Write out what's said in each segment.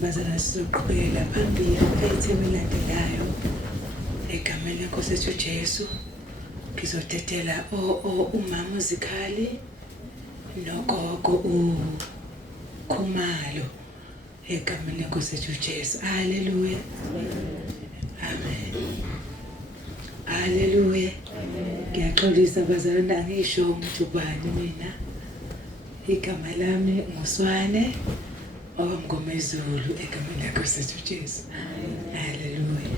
bazalwane sizoqhubekela phambili item elandelayo egameni lenkosi yethu Jesu. Ngizothetela umama uZikhali nogogo uKhumalo egameni lenkosi yethu Jesu. Haleluya. Amen. Haleluya. Ngiyaxolisa bazalwane, angisho ukuthi ubani mina. Igama lami nguSwane oMgomezulu egameni lenkosi yethu Jesu. Haleluya.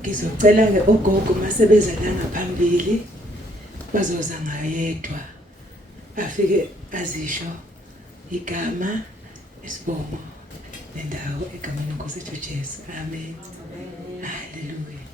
Ngizocela-ke ogogo masebeza la ngaphambili bazoza ngayedwa afike azisho igama, isibongo nendawo egameni lenkosi yethu Jesu. Amen. Haleluya.